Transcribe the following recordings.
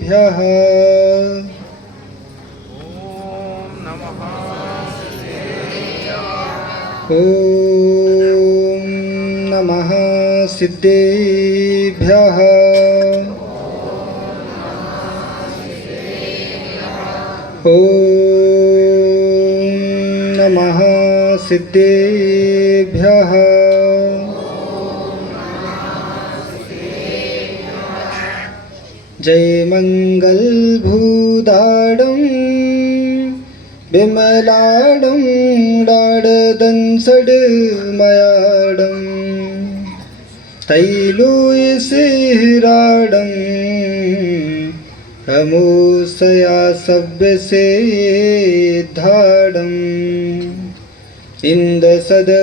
भ्यः ॐ नमः सिद्धेभ्यः ॐ नमः सिद्धेभ्यः जय मंगलभूताडं विमलाडं डाडदंसडमयाडं तैलोयसेराडं अमोसया सव्यसेद्धाडं इंदसदवंदियाडं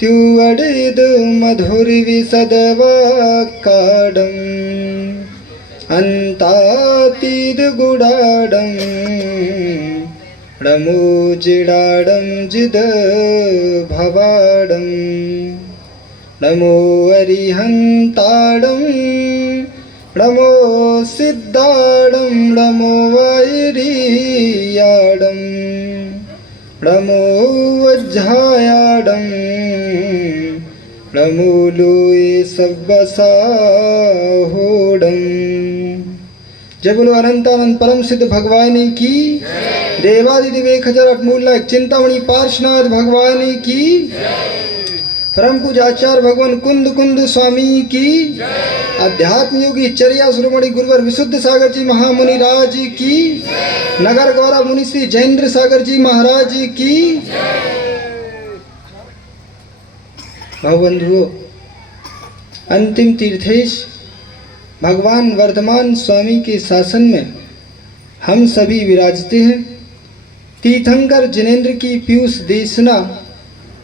त्युवडेद मधुरविशदवाक्काडं अन्तातीदगुडाडं नमोजिडाडं जिदभवाडं नमो अरिहन्ताडं नमो सिद्धाडं नमो वैरियाडं नमो वज्रायाडं नमो लोये सव्वसाहोडं। जय बोलो अनंतानंद परम सिद्ध भगवान की, देवादिदेव 1008 लाख चिंतामणि पार्श्वनाथ भगवान की, परम पूजाचार्य भगवान कुंद कुंद स्वामी की, अध्यात्म योगी चर्या शिरोमणि गुरुवर विशुद्ध सागर जी महामुनि राज की, नगर गौरव मुनि श्री जयेंद्र सागर जी महाराज की। भावबंधुओं, अंतिम तीर्थेश भगवान वर्धमान स्वामी के शासन में हम सभी विराजते हैं। तीर्थंकर जिनेन्द्र की पीयूष देशना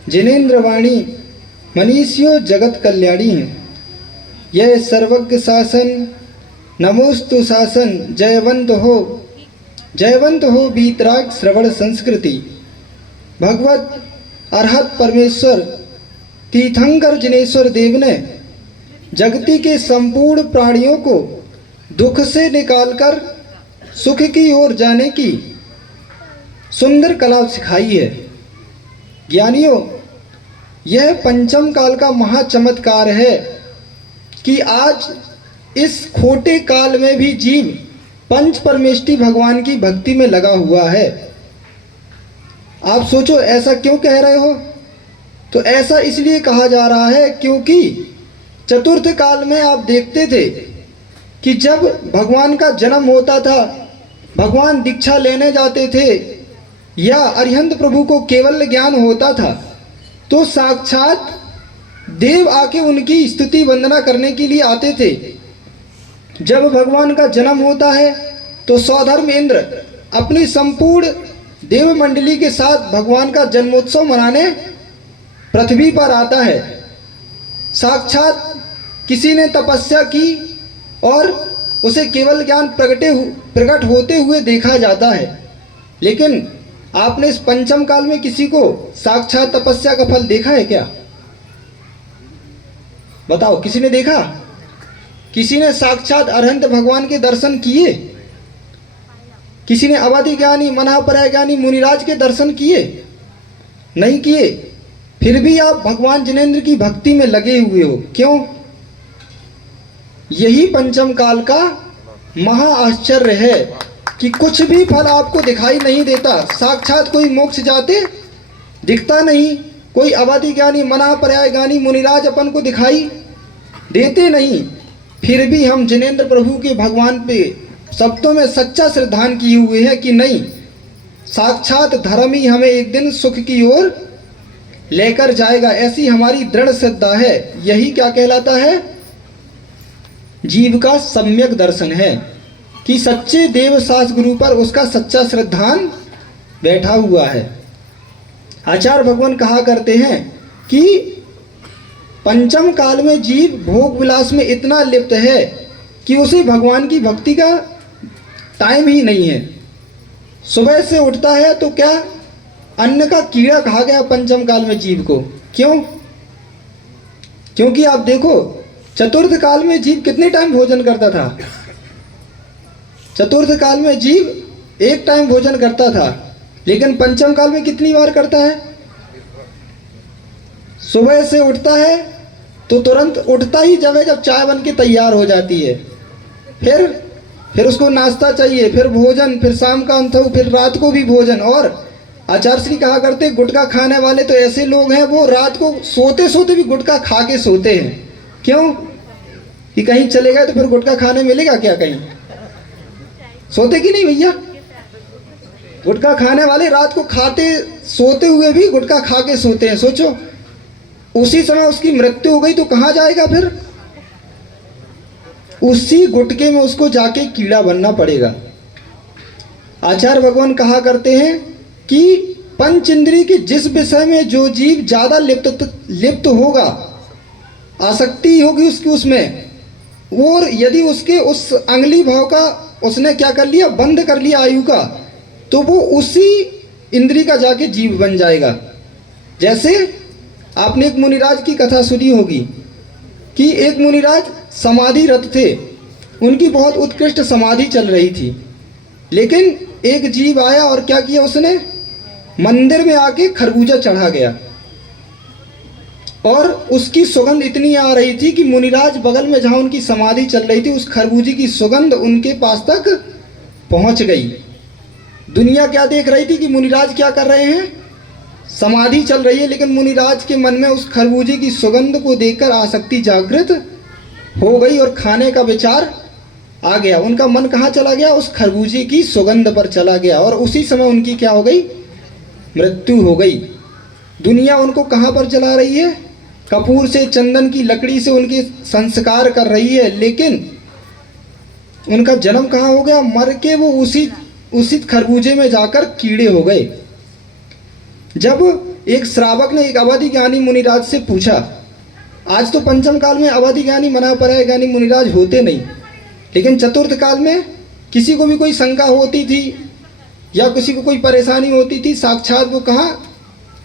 जिनेन्द्र वाणी मनीषियों जगत कल्याणी है। यह सर्वज्ञ शासन नमोस्तु शासन जयवंत हो बीतराग श्रवण संस्कृति। भगवत अरहत परमेश्वर तीर्थंकर जिनेश्वर देव ने जगती के संपूर्ण प्राणियों को दुख से निकालकर सुख की ओर जाने की सुंदर कला सिखाई है। ज्ञानियों, यह पंचम काल का महाचमत्कार है कि आज इस खोटे काल में भी जीव पंच परमेष्टि भगवान की भक्ति में लगा हुआ है। आप सोचो, ऐसा क्यों कह रहे हो? तो ऐसा इसलिए कहा जा रहा है क्योंकि चतुर्थ काल में आप देखते थे कि जब भगवान का जन्म होता था, भगवान दीक्षा लेने जाते थे या अरिहंत प्रभु को केवल ज्ञान होता था, तो साक्षात देव आके उनकी स्तुति वंदना करने के लिए आते थे। जब भगवान का जन्म होता है तो सौधर्म इंद्र अपनी संपूर्ण देव मंडली के साथ भगवान का जन्मोत्सव मनाने पृथ्वी पर आता है। साक्षात किसी ने तपस्या की और उसे केवल ज्ञान प्रकट होते हुए देखा जाता है। लेकिन आपने इस पंचम काल में किसी को साक्षात तपस्या का फल देखा है क्या? बताओ, किसी ने देखा? किसी ने साक्षात अरहंत भगवान के दर्शन किए? किसी ने अवधि ज्ञानी मनापराय ज्ञानी मुनिराज के दर्शन किए? नहीं किए। फिर भी आप भगवान जिनेन्द्र की भक्ति में लगे हुए हो। क्यों? यही पंचम काल का महा आश्चर्य है कि कुछ भी फल आपको दिखाई नहीं देता। साक्षात कोई मोक्ष जाते दिखता नहीं, कोई अवधि ज्ञानी मनापराय ज्ञानी मुनिराज अपन को दिखाई देते नहीं। फिर भी हम जिनेन्द्र प्रभु के भगवान पे शब्दों में सच्चा श्रद्धान किए हुए हैं कि नहीं, साक्षात धर्म ही हमें एक दिन सुख की ओर लेकर जाएगा। ऐसी हमारी दृढ़ श्रद्धा है। यही क्या कहलाता है? जीव का सम्यक दर्शन है कि सच्चे देव सास गुरु पर उसका सच्चा श्रद्धान बैठा हुआ है। आचार्य भगवान कहा करते हैं कि पंचम काल में जीव भोग विलास में इतना लिप्त है कि उसे भगवान की भक्ति का टाइम ही नहीं है। सुबह से उठता है तो क्या अन्न का कीड़ा कहा गया पंचम काल में जीव को। क्यों? क्योंकि आप देखो चतुर्थ काल में जीव कितने टाइम भोजन करता था? चतुर्थ काल में जीव एक टाइम भोजन करता था, लेकिन पंचम काल में कितनी बार करता है? सुबह से उठता है तो तुरंत उठता ही जब चाय बन के तैयार हो जाती है, फिर उसको नाश्ता चाहिए, फिर भोजन, फिर शाम का अंत, फिर रात को भी भोजन। और आचार्य श्री कहा करते गुटखा खाने वाले तो ऐसे लोग हैं, वो रात को सोते सोते भी गुटखा खा के सोते हैं। क्यों? कि कहीं चले गए तो फिर गुटखा खाने मिलेगा क्या? कहीं सोते कि नहीं भैया? गुटखा खाने वाले रात को खाते सोते हुए भी गुटखा खा के सोते हैं। सोचो, उसी समय उसकी मृत्यु हो गई तो कहाँ जाएगा? फिर उसी गुटके में उसको जाके कीड़ा बनना पड़ेगा। आचार्य भगवान कहा करते हैं कि पंच इंद्रिय के जिस विषय में जो जीव ज्यादा लिप्त होगा, आसक्ति होगी उसकी उसमें, और यदि उसके उस अंगुली भाव का उसने क्या कर लिया, बंद कर लिया आयु का, तो वो उसी इंद्रिय का जाके जीव बन जाएगा। जैसे आपने एक मुनिराज की कथा सुनी होगी कि एक मुनिराज समाधिरत थे, उनकी बहुत उत्कृष्ट समाधि चल रही थी, लेकिन एक जीव आया और क्या किया उसने, मंदिर में आके खरबूजा चढ़ा गया, और उसकी सुगंध इतनी आ रही थी कि मुनिराज बगल में जहाँ उनकी समाधि चल रही थी, उस खरबूजे की सुगंध उनके पास तक पहुँच गई। दुनिया क्या देख रही थी कि मुनिराज क्या कर रहे हैं, समाधि चल रही है, लेकिन मुनिराज के मन में उस खरबूजे की सुगंध को देखकर आसक्ति जागृत हो गई और खाने का विचार आ गया। उनका मन कहाँ चला गया? उस खरबूजे की सुगंध पर चला गया, और उसी समय उनकी क्या हो गई, मृत्यु हो गई। दुनिया उनको कहाँ पर जला रही है? कपूर से, चंदन की लकड़ी से उनके संस्कार कर रही है, लेकिन उनका जन्म कहाँ हो गया? मर के वो उसी खरबूजे में जाकर कीड़े हो गए। जब एक श्रावक ने एक अवधि ज्ञानी मुनिराज से पूछा, आज तो पंचम काल में अवधि ज्ञानी मना पराय ज्ञानी मुनिराज होते नहीं, लेकिन चतुर्थ काल में किसी को भी कोई शंका होती थी या किसी को कोई परेशानी होती थी, साक्षात वो कहाँ,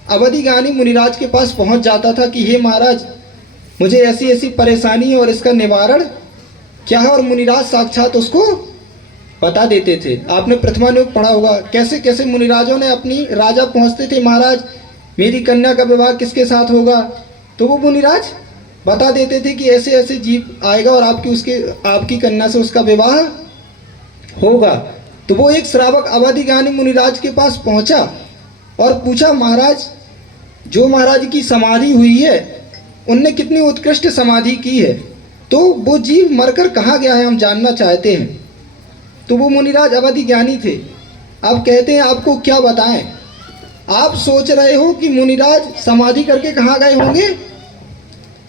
अवधि ज्ञानी मुनिराज के पास पहुंच जाता था कि हे महाराज, मुझे ऐसी ऐसी परेशानी है और इसका निवारण क्या है, और मुनिराज साक्षात उसको बता देते थे। आपने प्रथमानुयोग पढ़ा होगा, कैसे कैसे मुनिराजों ने अपनी राजा पहुंचते थे, महाराज मेरी कन्या का विवाह किसके साथ होगा, तो वो मुनिराज बता देते थे कि ऐसे ऐसे जीव आएगा और आपकी कन्या से उसका विवाह होगा। तो वो एक श्रावक अवधि ज्ञानी मुनिराज के पास पहुंचा और पूछा, महाराज जो महाराज की समाधि हुई है उनने कितनी उत्कृष्ट समाधि की है, तो वो जीव मरकर कहाँ गया है, हम जानना चाहते हैं। तो वो मुनिराज अवधि ज्ञानी थे। अब कहते हैं आपको क्या बताएं, आप सोच रहे हो कि मुनिराज समाधि करके कहाँ गए होंगे,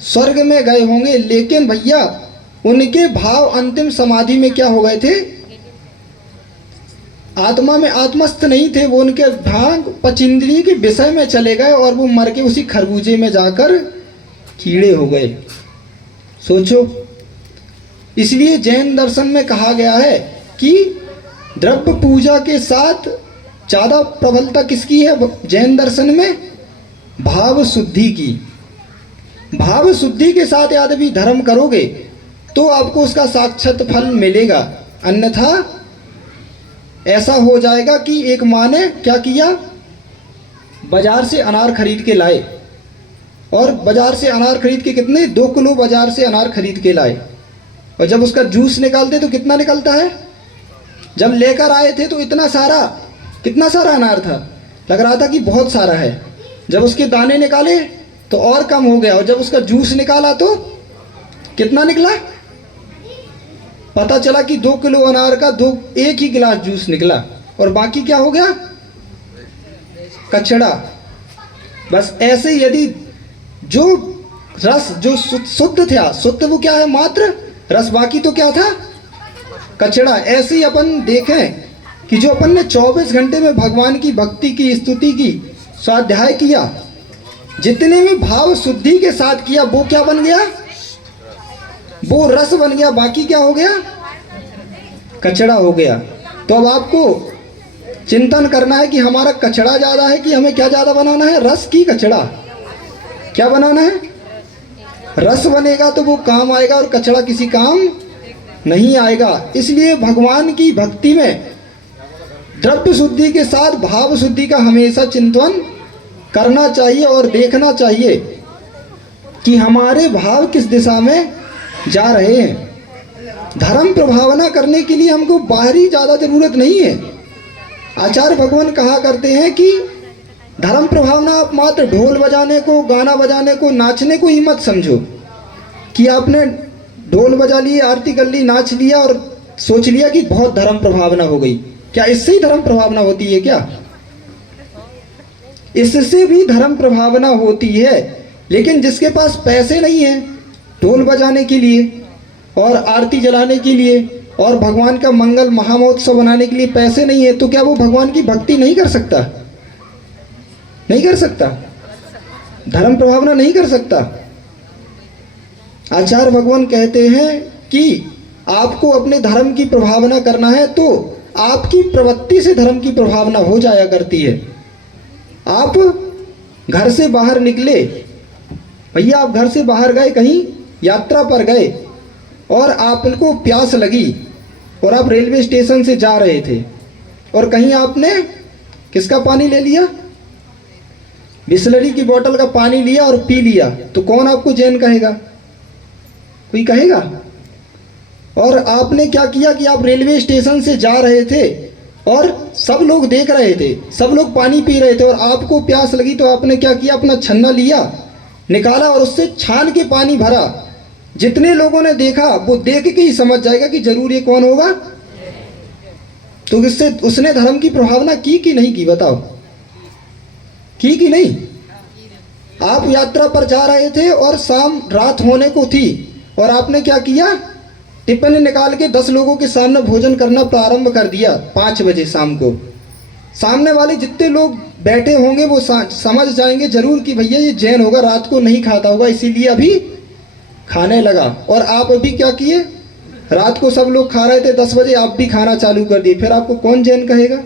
स्वर्ग में गए होंगे, लेकिन भैया उनके भाव अंतिम समाधि में क्या हो गए थे, आत्मा में आत्मस्थ नहीं थे, वो उनके भाग पचिंद्रिय के विषय में चले गए और वो मर के उसी खरबूजे में जाकर कीड़े हो गए। सोचो, इसलिए जैन दर्शन में कहा गया है कि द्रव्य पूजा के साथ ज़्यादा प्रबलता किसकी है जैन दर्शन में, भाव शुद्धि की। भाव शुद्धि के साथ यदि धर्म करोगे तो आपको उसका साक्षात फल मिलेगा, अन्यथा ऐसा हो जाएगा कि एक माँ ने क्या किया, बाजार से अनार खरीद के लाए, और बाजार से अनार खरीद के कितने, 2 किलो बाजार से अनार खरीद के लाए, और जब उसका जूस निकालते तो कितना निकलता है, जब लेकर आए थे तो कितना सारा अनार था, लग रहा था कि बहुत सारा है, जब उसके दाने निकाले तो और कम हो गया, और जब उसका जूस निकाला तो कितना निकला, पता चला कि 2 किलो अनार का एक ही गिलास जूस निकला, और बाकी क्या हो गया, कचड़ा। बस ऐसे यदि जो रस जो शुद्ध था, शुद्ध वो क्या है, मात्र रस, बाकी तो क्या था, कचड़ा। ऐसे ही अपन देखें कि जो अपन ने 24 घंटे में भगवान की भक्ति की, स्तुति की, स्वाध्याय किया, जितने में भाव शुद्धि के साथ किया, वो क्या बन गया, वो रस बन गया, बाकी क्या हो गया, कचड़ा हो गया। तो अब आपको चिंतन करना है कि हमारा कचड़ा ज़्यादा है कि हमें क्या ज़्यादा बनाना है, रस की कचड़ा, क्या बनाना है, रस बनेगा तो वो काम आएगा और कचरा किसी काम नहीं आएगा। इसलिए भगवान की भक्ति में द्रव्य शुद्धि के साथ भाव शुद्धि का हमेशा चिंतन करना चाहिए और देखना चाहिए कि हमारे भाव किस दिशा में जा रहे हैं। धर्म प्रभावना करने के लिए हमको बाहरी ज़्यादा ज़रूरत नहीं है। आचार्य भगवान कहा करते हैं कि धर्म प्रभावना आप मात्र ढोल बजाने को, गाना बजाने को, नाचने को ही मत समझो कि आपने ढोल बजा लिए, आरती कर ली, नाच लिया और सोच लिया कि बहुत धर्म प्रभावना हो गई। क्या इससे ही धर्म प्रभावना होती है क्या? इससे भी धर्म प्रभावना होती है, लेकिन जिसके पास पैसे नहीं है ढोल बजाने के लिए और आरती जलाने के लिए और भगवान का मंगल महामहोत्सव बनाने के लिए पैसे नहीं है, तो क्या वो भगवान की भक्ति नहीं कर सकता? नहीं कर सकता, धर्म प्रभावना नहीं कर सकता। आचार्य भगवान कहते हैं कि आपको अपने धर्म की प्रभावना करना है तो आपकी प्रवृत्ति से धर्म की प्रभावना हो जाया करती है। आप घर से बाहर निकले, भैया आप घर से बाहर गए, कहीं यात्रा पर गए और आपको प्यास लगी और आप रेलवे स्टेशन से जा रहे थे और कहीं आपने किसका पानी ले लिया? बिसलरी की बोतल का पानी लिया और पी लिया, तो कौन आपको जैन कहेगा? कोई कहेगा? और आपने क्या किया कि आप रेलवे स्टेशन से जा रहे थे और सब लोग देख रहे थे, सब लोग पानी पी रहे थे और आपको प्यास लगी, तो आपने क्या किया? अपना छन्ना लिया, निकाला और उससे छान के पानी भरा। जितने लोगों ने देखा वो देख के ही समझ जाएगा कि जरूर ये कौन होगा। तो इससे उसने धर्म की प्रभावना की कि नहीं की? बताओ, की कि नहीं? आप यात्रा पर जा रहे थे और शाम रात होने को थी और आपने क्या किया? टिफिन निकाल के 10 लोगों के सामने भोजन करना प्रारंभ कर दिया 5 बजे शाम को। सामने वाले जितने लोग बैठे होंगे वो समझ जाएंगे जरूर कि भैया ये जैन होगा, रात को नहीं खाता होगा, इसीलिए अभी खाने लगा। और आप अभी क्या किए? रात को सब लोग खा रहे थे, 10 बजे आप भी खाना चालू कर दिए, फिर आपको कौन जैन कहेगा?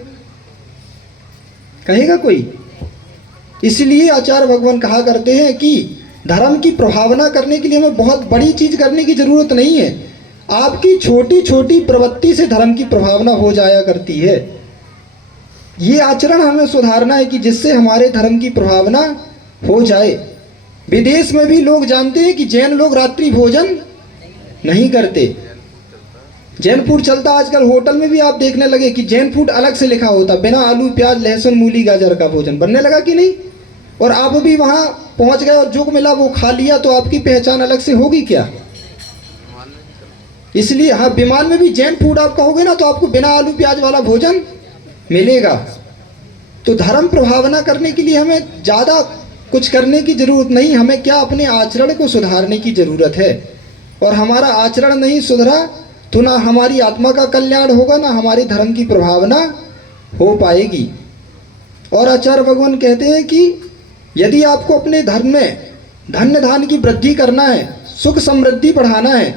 कहेगा कोई? इसलिए आचार्य भगवान कहा करते हैं कि धर्म की प्रभावना करने के लिए हमें बहुत बड़ी चीज करने की जरूरत नहीं है। आपकी छोटी छोटी प्रवृत्ति से धर्म की प्रभावना हो जाया करती है। ये आचरण हमें सुधारना है कि जिससे हमारे धर्म की प्रभावना हो जाए। विदेश में भी लोग जानते हैं कि जैन लोग रात्रि भोजन नहीं करते। जैन फूड चलता आजकल, होटल में भी आप देखने लगे कि जैन फूड अलग से लिखा होता, बिना आलू प्याज लहसुन मूली गाजर का भोजन बनने लगा कि नहीं? और आप भी वहां पहुंच गए और जो मिला वो खा लिया, तो आपकी पहचान अलग से होगी क्या? इसलिए हाँ, विमान में भी जैन फूड आप कहोगे ना तो आपको बिना आलू प्याज वाला भोजन मिलेगा। तो धर्म प्रभावना करने के लिए हमें ज़्यादा कुछ करने की जरूरत नहीं, हमें क्या अपने आचरण को सुधारने की जरूरत है। और हमारा आचरण नहीं सुधरा तो ना हमारी आत्मा का कल्याण होगा, ना हमारी धर्म की प्रभावना हो पाएगी। और आचार्य भगवान कहते हैं कि यदि आपको अपने धर्म में धन्य धान की वृद्धि करना है, सुख समृद्धि बढ़ाना है,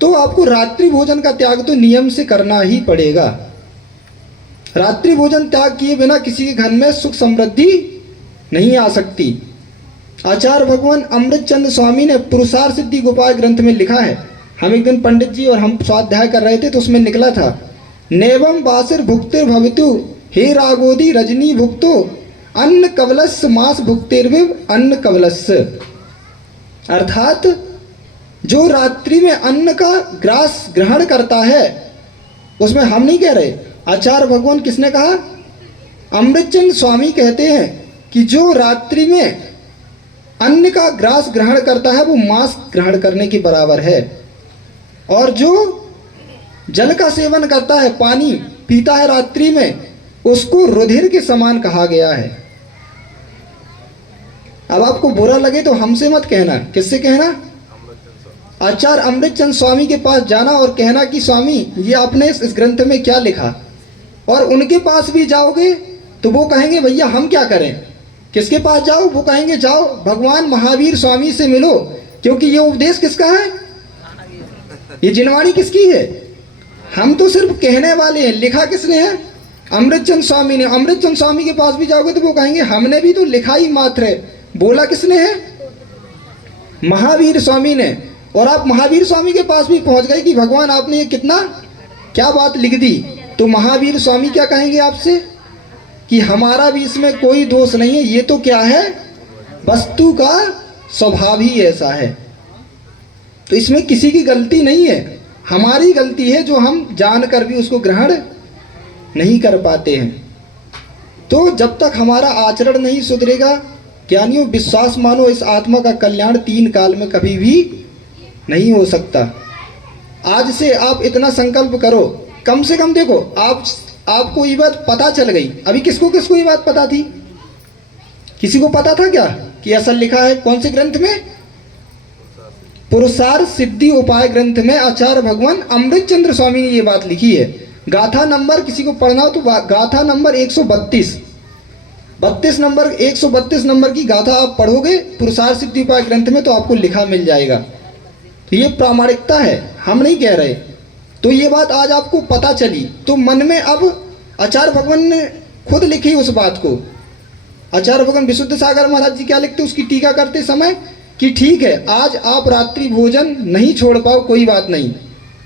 तो आपको रात्रि भोजन का त्याग तो नियम से करना ही पड़ेगा। रात्रि भोजन त्याग किए बिना किसी के घर में सुख समृद्धि नहीं आ सकती। आचार्य भगवान अमृत चंद्र स्वामी ने पुरुषार्थ सिद्धि गोपाल ग्रंथ में लिखा है। हम एक दिन पंडित जी और हम स्वाध्याय कर रहे थे तो उसमें निकला था, नेवम बासिर भुक्तिर भवितु हे रागोदी रजनी भुक्तो अन्न कवलस् मास भुक्तिर्विव अन्न कवलस्। अर्थात जो रात्रि में अन्न का ग्रास ग्रहण करता है, उसमें हम नहीं कह रहे, आचार्य भगवान किसने कहा? अमृतचंद स्वामी कहते हैं कि जो रात्रि में अन्न का ग्रास ग्रहण करता है वो मांस ग्रहण करने के बराबर है, और जो जल का सेवन करता है, पानी पीता है रात्रि में, उसको रुधिर के समान कहा गया है। अब आपको बुरा लगे तो हमसे मत कहना, किससे कहना? आचार्य अमृतचंद स्वामी के पास जाना और कहना कि स्वामी ये आपने इस ग्रंथ में क्या लिखा। और उनके पास भी जाओगे तो वो कहेंगे भैया हम क्या करें। किसके पास जाओ? वो कहेंगे जाओ भगवान महावीर स्वामी से मिलो, क्योंकि ये उपदेश किसका है? ये जिनवाणी किसकी है? हम तो सिर्फ कहने वाले हैं, लिखा किसने है? अमृतचंद स्वामी ने। अमृतचंद स्वामी के पास भी जाओगे तो वो कहेंगे हमने भी तो लिखा ही मात्र है, बोला किसने है? महावीर स्वामी ने, और आप महावीर स्वामी के पास भी पहुंच गए कि भगवान आपने ये कितना क्या बात लिख दी, तो महावीर स्वामी क्या कहेंगे आपसे कि हमारा भी इसमें कोई दोष नहीं है, ये तो क्या है, वस्तु का स्वभाव ही ऐसा है, तो इसमें किसी की गलती नहीं है, हमारी गलती है जो हम जानकर भी उसको ग्रहण नहीं कर पाते हैं। तो जब तक हमारा आचरण नहीं सुधरेगा, ज्ञानियों विश्वास मानो इस आत्मा का कल्याण 3 काल में कभी भी नहीं हो सकता। आज से आप इतना संकल्प करो, कम से कम देखो आपको ये बात पता चल गई। अभी किसको किसको ये बात पता थी? किसी को पता था क्या कि ऐसा लिखा है? कौन से ग्रंथ में? पुरुषार्थ सिद्धि उपाय ग्रंथ में आचार्य भगवान अमृत चंद्र स्वामी ने ये बात लिखी है। गाथा नंबर किसी को पढ़ना हो तो गाथा नंबर 132 नंबर 132 नंबर की गाथा आप पढ़ोगे पुरुषार्थ सिद्धि उपाय ग्रंथ में, तो आपको लिखा मिल जाएगा। तो ये प्रामाणिकता है, हम नहीं कह रहे। तो ये बात आज आपको पता चली, तो मन में अब आचार्य भगवान ने खुद लिखी उस बात को। आचार्य भगवान विशुद्ध सागर महाराज जी क्या लिखते उसकी टीका करते समय कि ठीक है, आज आप रात्रि भोजन नहीं छोड़ पाओ, कोई बात नहीं,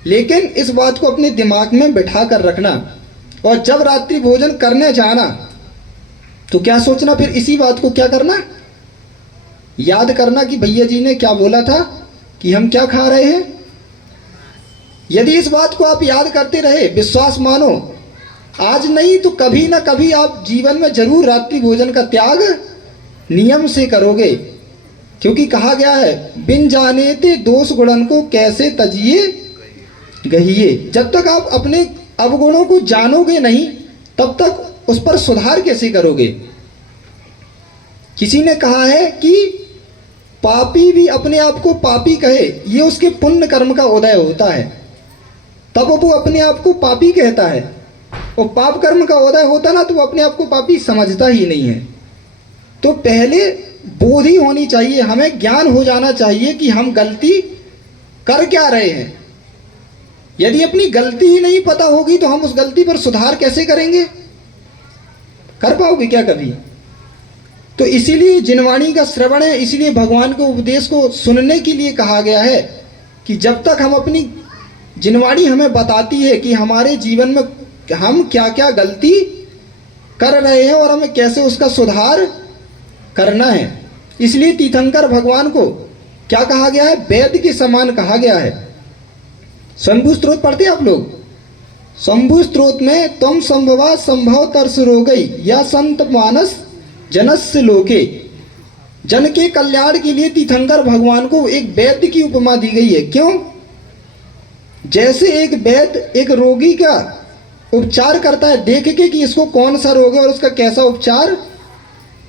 लेकिन इस बात को अपने दिमाग में बिठा कर रखना, और जब रात्रि भोजन करने जाना तो क्या सोचना, फिर इसी बात को क्या करना, याद करना कि भैया जी ने क्या बोला था कि हम क्या खा रहे हैं। यदि इस बात को आप याद करते रहे, विश्वास मानो आज नहीं तो कभी ना कभी आप जीवन में जरूर रात्रि भोजन का त्याग नियम से करोगे, क्योंकि कहा गया है बिन जाने ते दोष गुणन को कैसे तजिए गहिए। जब तक आप अपने अवगुणों को जानोगे नहीं, तब तक उस पर सुधार कैसे करोगे। किसी ने कहा है कि पापी भी अपने आप को पापी कहे, ये उसके पुण्य कर्म का उदय होता है, तब वो अपने आप को पापी कहता है, और पाप कर्म का उदय होता ना तो वो अपने आप को पापी समझता ही नहीं है। तो पहले बोधि होनी चाहिए, हमें ज्ञान हो जाना चाहिए कि हम गलती कर क्या रहे हैं। यदि अपनी गलती ही नहीं पता होगी तो हम उस गलती पर सुधार कैसे करेंगे? कर पाओगे क्या कभी? तो इसीलिए जिनवाणी का श्रवण है, इसीलिए भगवान के उपदेश को सुनने के लिए कहा गया है कि जब तक हम अपनी जिनवाणी हमें बताती है कि हमारे जीवन में हम क्या क्या गलती कर रहे हैं और हमें कैसे उसका सुधार करना है। इसलिए तीर्थंकर भगवान को क्या कहा गया है? वेद के समान कहा गया है। शंभु स्त्रोत पढ़ते आप लोग? शंभु स्त्रोत में तम संभवा संभव तरस रोगई या संत मानस जनस्य लोके, जन के कल्याण के लिए तीर्थंकर भगवान को एक वैद्य की उपमा दी गई है। क्यों? जैसे एक वैद्य एक रोगी का उपचार करता है देख के कि इसको कौन सा रोग है और उसका कैसा उपचार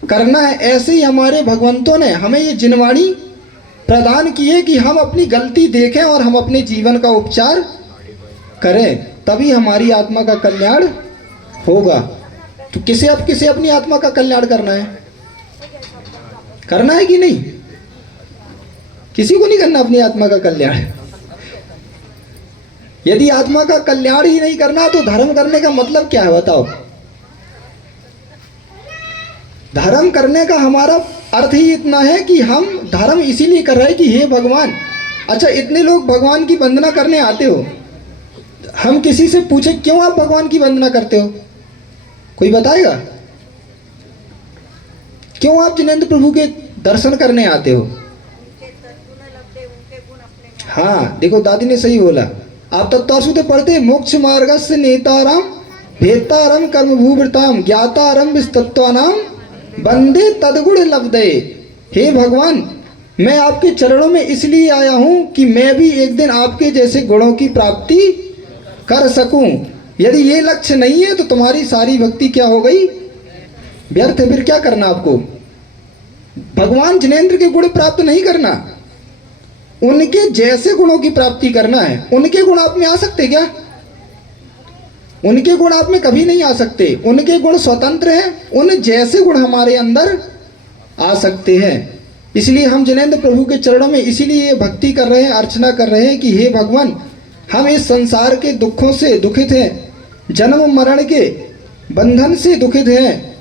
करना है, ऐसे ही हमारे भगवंतों ने हमें ये जिनवाणी प्रदान की है कि हम अपनी गलती देखें और हम अपने जीवन का उपचार करें, तभी हमारी आत्मा का कल्याण होगा। तो किसे अपनी आत्मा का कल्याण करना है? करना है कि नहीं? किसी को नहीं करना अपनी आत्मा का कल्याण। यदि आत्मा का कल्याण ही नहीं करना तो धर्म करने का मतलब क्या है बताओ? धर्म करने का हमारा अर्थ ही इतना है कि हम धर्म इसीलिए कर रहे हैं कि हे भगवान। अच्छा, इतने लोग भगवान की वंदना करने आते हो, हम किसी से पूछे क्यों आप भगवान की वंदना करते हो? कोई बताएगा? क्यों आप जिनेंद्र प्रभु के दर्शन करने आते हो? हाँ देखो, दादी ने सही बोला। आप तत्वसुते पढ़ते मोक्ष मार्ग से नेताराम भेतारम कर्म भूवृताम ज्ञातारम विस्तत्वानाम बंदे तदगुण लब्धे। हे भगवान, मैं आपके चरणों में इसलिए आया हूं कि मैं भी एक दिन आपके जैसे गुणों की प्राप्ति कर सकूं। यदि ये लक्ष्य नहीं है तो तुम्हारी सारी भक्ति क्या हो गई? व्यर्थ है। फिर क्या करना आपको? भगवान जिनेंद्र के गुण प्राप्त नहीं करना, उनके जैसे गुणों की प्राप्ति करना है। उनके गुण आप में आ सकते क्या? उनके गुण आप में कभी नहीं आ सकते। उनके गुण स्वतंत्र हैं, उन जैसे गुण हमारे अंदर आ सकते हैं। इसलिए हम जिनेंद्र प्रभु के चरणों में इसीलिए भक्ति कर रहे हैं, अर्चना कर रहे हैं कि हे भगवान, हम इस संसार के दुखों से दुखित हैं, जन्म मरण के बंधन से दुखित हैं,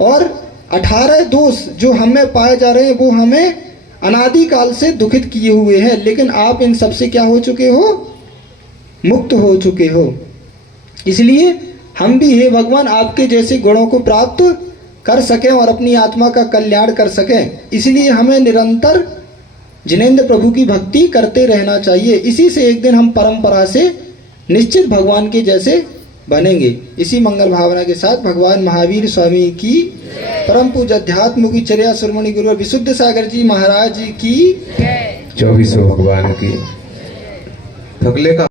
और 18 दोष जो हमें पाए जा रहे हैं वो हमें अनादिकाल से दुखित किए हुए हैं, लेकिन आप इन सब से क्या हो चुके हो? मुक्त हो चुके हो। इसलिए हम भी हे भगवान आपके जैसे गुणों को प्राप्त कर सकें और अपनी आत्मा का कल्याण कर सकें, इसलिए हमें निरंतर जिनेंद्र प्रभु की भक्ति करते रहना चाहिए। इसी से एक दिन हम परंपरा से निश्चित भगवान के जैसे बनेंगे। इसी मंगल भावना के साथ भगवान महावीर स्वामी की परम पूज्य अध्यात्म की चर्या शिरोमणि गुरु विशुद्ध सागर जी महाराज की 24 भगवान की थकले का